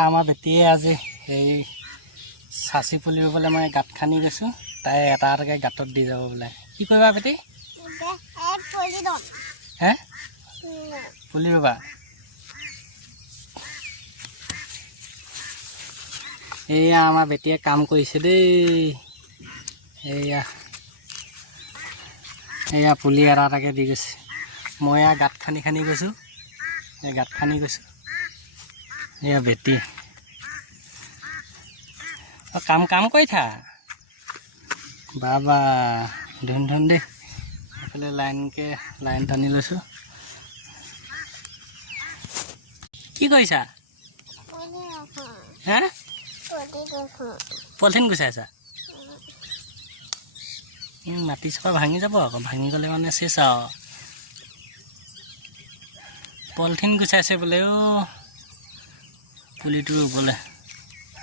আমাৰ বেটীয়ে আজি এই চাচি পুলি ৰুবলৈ মই গাঁত খান্দি গৈছোঁ তাই এটা এটাকৈ গাঁতত দি যাব বোলে। কি কৰিবা বেটী? হে? পুলি ৰুবা? এয়া আমাৰ বেটীয়ে কাম কৰিছে দেই। এয়া এয়া পুলি এটা এটাকৈ দি গৈছে। মই এয়া গাঁত খান্দি খান্দি গৈছোঁ। এই গাঁত খান্দি গৈছোঁ। বেটী। অ, কাম কাম কৰি থাক বাবা, ধুন ধুন দেই এইফালে লাইনকৈ, লাইন টানি লৈছোঁ। কি কৰিছা? হে? পলিথিন গুচাইছা মাটি চপা ভাঙি যাব আকৌ, ভাঙি গ'লে মানে চেচ আৰু। পলিথিন গুচাইছে বোলে অ' পুলিটো ৰুবলৈ